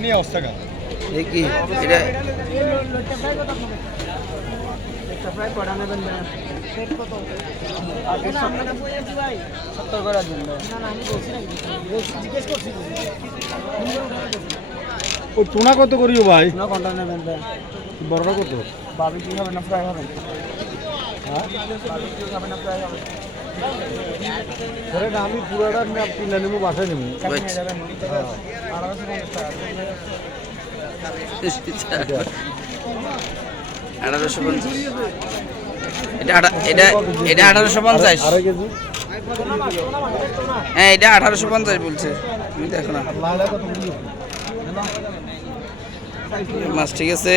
নিয়ে অবস্থা কি? এটা ও টুনা কত করিও ভাই? বড়টা কত বাবি কি হবে না ফ্রাই হবে? হ্যাঁ? বাবি কি হবে না ফ্রাই হবে? ধরেন আমি পুরাটা কিনে নেব বাসায় নেব। কাছে নিয়ে যাবেন আড়াইশো পঞ্চাশ টাকা আঠারোশো পঞ্চাশ। এটা এটা এটা আঠারোশো পঞ্চাশ। হ্যাঁ এটা আঠারোশো পঞ্চাশ বলছে। তুমি দেখো না। লাল কত কেজি মাছ ঠিক আছে।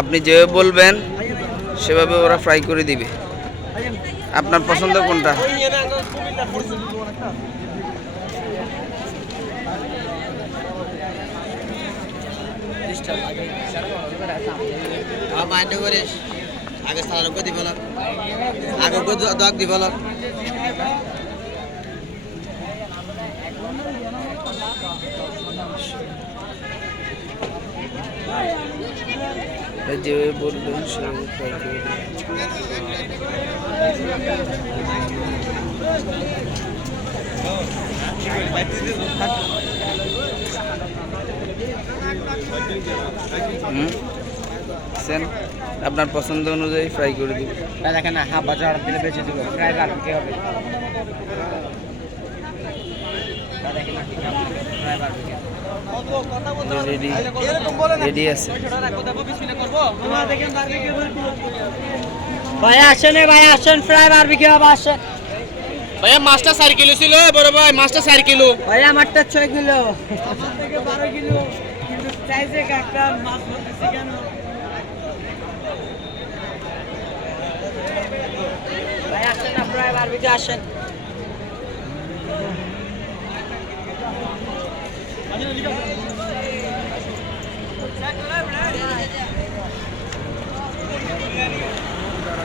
আপনি যেভাবে বলবেন সেভাবে ওরা ফ্রাই করে দিবে। আপনার পছন্দ কোনটা? আগে সারা লোক দিব আগে দক দিব যেভাবে বলবেন সেভাবে ফ্রাই আপনার পছন্দ অনুযায়ী ফ্রাই করে দিবে। দেখেন না, হাফ বাজার দিলে বেঁচে দেবো। ফ্রাই বার কি হবে? রেডি রেডি আছে ভাই আসেন ভাই আসেন ফ্রাই আসেন। ভাইয়া মাছটা চার কিলো ছিল বড় ভাই মাছটা চার কিলো। ভাই আমারটা ছয় কিলো। থেকে বারো কিলো কিন্তু চাইছে একটা মাছ বলতেছে কেন? ভাই আসেন না ফ্রাই বারবিকি আসেন।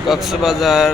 কক্সবাজার।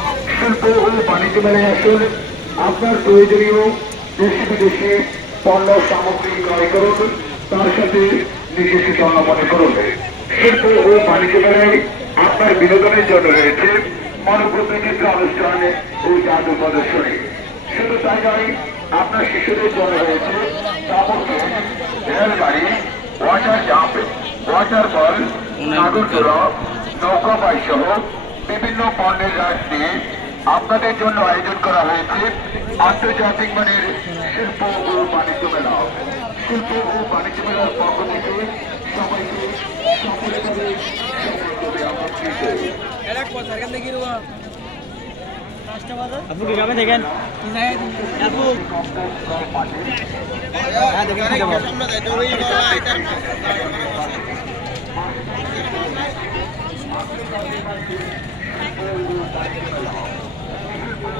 শিল্প ও বাণিজ্য মেলায় আসুন। আপনার প্রয়োজনীয় দেশি বিদেশি পণ্য সামগ্রী ক্রয় করুন। তার সাথে নিজস্ব জন্য মনে করুন। শিল্প ও বাণিজ্য মেলায় আপনার বিনোদনের জন্য রয়েছে মনোপ্রতিচিত্র অনুষ্ঠান ও জাদু প্রদর্শনী। শুধু তাই নয়, আপনার শিশুদের জন্য রয়েছে রেলগাড়ি, ওয়াটার জাম্প, ওয়াটার বল, নাগরদোলা নৌকাবাই সহ বিভিন্ন পণ্যের রাশ দিয়ে আপনাদের জন্য আয়োজন করা হয়েছে আন্তর্জাতিক মানের শিল্প ও বাণিজ্য মেলা। শিল্প ও বাণিজ্য মেলার পক্ষ থেকে সবাইকে সকলভাবে সকলভাবে আমন্ত্রিত আপু কি গ্রামে দেখেন আপু হ্যাঁ দেখেন কি যাব মশলা দেখেছে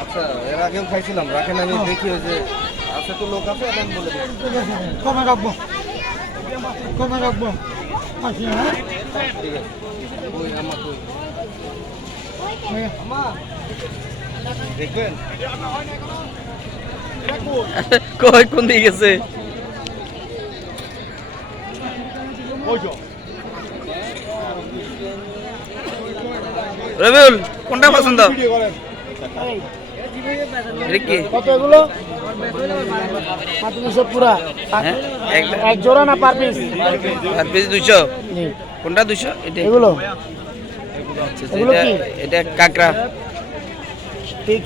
আচ্ছা এর আগেও খাইছিলাম। রাখেন আমি দেখি যে আছে তো লোক আছে এখন বলে কমে রাখব। কমে রাখব। হ্যাঁ? ঠিক আছে। ওই আমার দেখবেন? কই কোন দিকে গেছে রবিউল কোনটা পছন্দ এটা কি কত এগুলো মাত্র পুরা হ্যাঁ একটা এক জোড়া না পার পিস আর পিস? দুইশো। কোনটা দুইশো? এটা এগুলো? এটা কি? এটা কাঁকড়া।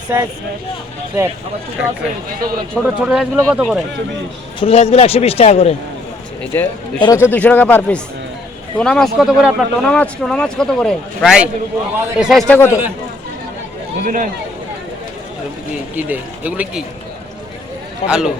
সাইজ সেট ছোট ছোট সাইজগুলো কত করে? ছোট সাইজগুলো একশো বিশ টাকা করে। এটা এটা হচ্ছে দুশো টাকা পার পিস টোনা মাছ কত করে আপনার? টোনা মাছ টোনা মাছ কত করে? ফ্রাই এই সাইজটা কত? কি কি দে এগুলো কি? আলু।